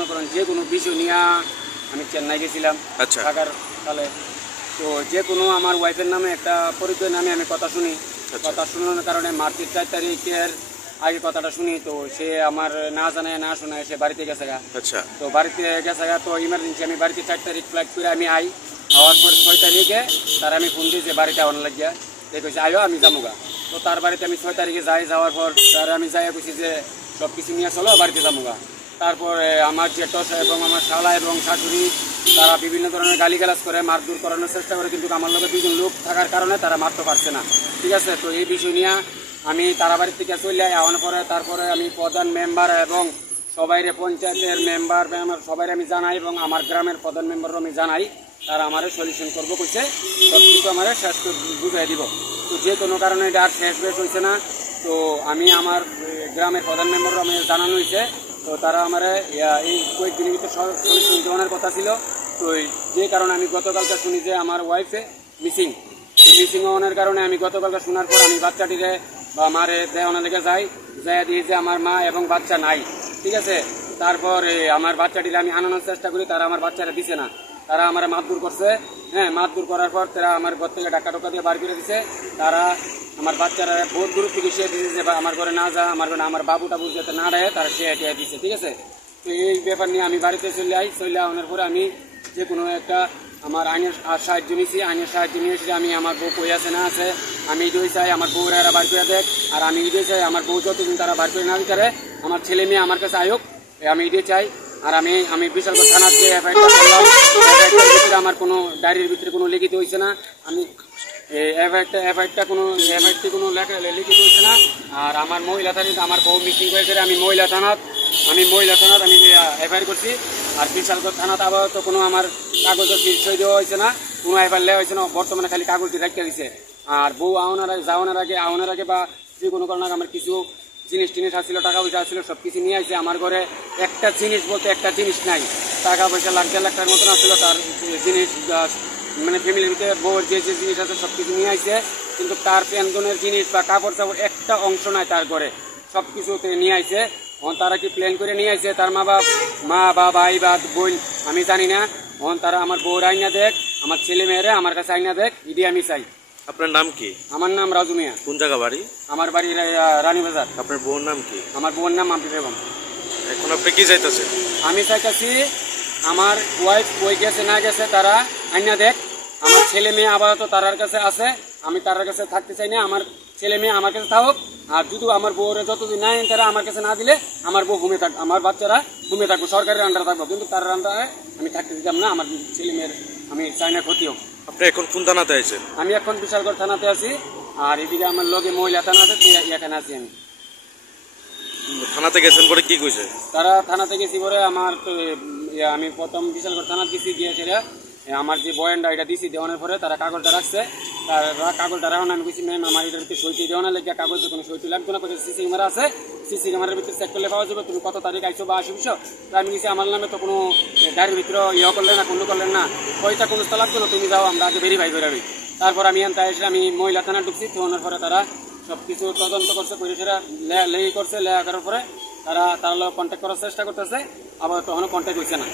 মনে করেন যে কোনো বিষয় নিয়ে আমি চেন্নাই গেছিলাম থাকার তাহলে, তো যে কোনো আমার ওয়াইফের নামে একটা পরিচয় নামে আমি কথা শুনি, কথা শোনানোর কারণে মার্চের 4 তারিখের আগে কথাটা শুনি, তো সে আমার না জানায় না শোনায় সে বাড়িতে গেছে গা। তো বাড়িতে গেছে গা, তো ইমার্জেন্সি আমি বাড়িতে 4 তারিখ ফ্লাইট করে আমি আওয়ার পর 6 তারিখে তার আমি ফোন দিয়েছি বাড়িতে আওয়ার লাগিয়া, দেখেছি আয়ো আমি যাবো গা। তো তার বাড়িতে আমি 6 তারিখে যাওয়ার পর তার আমি যাই বলছি যে সব কিছু নিয়ে চলো বাড়িতে যাবো গা। তারপরে আমার জেঠস এবং আমার শালা এবং শাশুড়ি তারা বিভিন্ন ধরনের গালিগালাজ করে মারধর করানোর চেষ্টা করে, কিন্তু আমার লোকের 2জন লোক থাকার কারণে তারা মারতে পারছে না। ঠিক আছে, তো এই বিষয় নিয়ে আমি তারা বাড়ির থেকে চলে আওয়ার পরে তারপরে আমি প্রধান মেম্বার এবং সবাইরে পঞ্চায়েতের মেম্বার সবাই আমি জানাই এবং আমার গ্রামের প্রধান মেম্বারও আমি জানাই, তারা আমার সলিউশন করবো কইছে, সব কিছু আমার শেষ বুঝাই দিব। তো যে কোনো কারণে এটা আর শেষ বেশ হয়েছে না, তো আমি আমার গ্রামের প্রধান মেম্বারও আমি জানানো হয়েছে, তো তারা আমার এই কয়েকদিনের ভিতরে সলিউশন দেওয়ার কথা ছিল। তো যে কারণে আমি গতকালকে শুনি যে আমার ওয়াইফে মিসিং হওয়ার কারণে আমি গতকালকে শোনার পর আমি বাচ্চাটিকে বা মারে দেওয়ানোর লেগে যাই দিয়ে যে আমার মা এবং বাচ্চা নাই। ঠিক আছে, তারপর আমার বাচ্চাটিকে আমি আনানোর চেষ্টা করি, তারা আমার বাচ্চারা দিছে না, তারা আমার মারধর করছে। হ্যাঁ, মারধর করার পর তারা আমার ঘর থেকে টাকা টোকা দিয়ে বার করে দিছে, তারা আমার বাচ্চারা বহুত দূর থেকে সে দিয়েছে যে আমার ঘরে না যা, আমার বাবু টাবু যাতে না দেয় তারা সে দিচ্ছে। ঠিক আছে, তো এই ব্যাপার নিয়ে আমি বাড়িতে চলে আনার পরে আমি যে কোনো একটা আমার আইনের সাহায্য নিয়েছি, আইনের সাহায্য নিয়ে এসে আমি আমার বউ কই আছে না আছে আমি এটাই চাই আমার বউরা এরা বার করে দেখ, আর আমি এটাই চাই আমার বউ যতদিন তারা বার করে না দিতে পারে আমার ছেলে মেয়ে আমার কাছে আয়োগ, আমি এটাই চাই। আর আমি বিশাল থানাতে এফআইআরটা করলাম, এফআইআরটার ভিতরে আমার কোনো ডায়েরির ভিতরে কোনো লিখিত হয়েছে না, আমি এফআইআরটি কোনো লিখিত হয়েছে না। আর আমার মহিলা থানায় আমার বউ মিসিং হয়েছে, আমি মহিলা থানাত আমি এফআইআর করছি। আর বিশালগড় থানাতে আপাতত কোনো আমার কাগজের সই দেওয়া হয়েছে না, কোনো এফআইআর নেওয়া হয়েছে না, বর্তমানে খালি কাগজটি রাখিয়ে দিচ্ছে। আর বউ আওয়ানোর আগে বা যে কোনো কারণে আমার কিছু জিনিস টিনিস আসছিল, টাকা পয়সা আসছিল, সব কিছু নিয়ে আসছে। আমার ঘরে একটা জিনিস বলতে একটা জিনিস নাই, টাকা পয়সা লাখ 1.5 লাখ টাকার মতন আসছিল, তার জিনিস মানে ফ্যামিলির ভিতরে বউর যে জিনিস আছে সব কিছু নিয়ে আসছে, কিন্তু তার পেনশনের জিনিস বা কাপড় চাপড় একটা অংশ নাই তার ঘরে, সব কিছু নিয়ে আসছে। তারা কি প্ল্যান করে নিয়ে আসছে তার মা বা ভাই বা বোন আমি জানি না, তারা আমার বউর আইনা দেখ, আমার ছেলে মেয়েরা আমার কাছে আইনা দেখ, ইডি আমি চাই। আপনার নাম কি? আমার নাম রাজু মিয়া। কোন জায়গা বাড়ি? আমার বাড়ি রানীবাজার। আপনার বউর নাম কি? আমার বউর নাম মাম্পি বেগম। এখন আপনি কি চাইতেছেন? আমি চাইতেছি আমার ওয়াইফ কই গেছে না গেছে তারা আইনা দেখ, আমার ছেলে মেয়ে আপাতত তারার কাছে আছে, আমি তার কাছে থাকতে চাই না, আমার ছেলে মেয়ে আমার কাছে থাকুক। আর যদি আমার বউরে যতদিন নাই তারা আমার কাছে না দিলে আমার বউ ঘুমে থাকবে, আমার বাচ্চারা ঘুমে থাকবো, সরকারের আন্ডারে থাকবো, কিন্তু তার আন্ডারে আমি থাকতে দিতাম না, আমার ছেলে মেয়ের আমি চাই না ক্ষতি হোক। আপনি এখন কোন থানাতে আছেন? আমি এখন বিশালগড় থানাতে আছি, আর এদিকে আমার লগে মহিলা থানা আছে, এখানে আছি আমি। থানাতে গেছেন পরে কি কইছে? তারা থানাতে গেছি পরে আমার আমি প্রথম বিশালগড় থানা দিছি, গিয়েছে আমার যে বয়ানটা এটা দিছি, দেওয়ানোর পরে তারা কাগজটা রাখছে, তারা কাগজটা রাখুন, আমি বলছি ম্যাম আমার এটার ভিতরে সইটি দেওয়ানো লেগে কাগজে কোনো সইটি লাগবে না, সিসি ক্যামেরা আছে, সিসি ক্যামেরার ভিতরে চেক করলে পাওয়া যাবে তুমি কত তারিখ আইছো বা আসিস। আমি গেছি আমার নামে তো কোনো গাড়ির ভিতরে করলেন না, কোনো করলেন না, পয়সা কোনো তো লাগবে না, তুমি যাও আমরা আগে ভেরিফাই করে রাখি। তারপর আমি এনতে এসে আমি মহিলা থানা ঢুকছি, ধোয়ানোর পরে তারা সব কিছু তদন্ত করছে, পুলিশেরা লেগে করছে, লেখা করার পরে তারা কন্ট্যাক্ট করার চেষ্টা করতেছে, আবার তখনও কন্ট্যাক্ট হয়েছে না।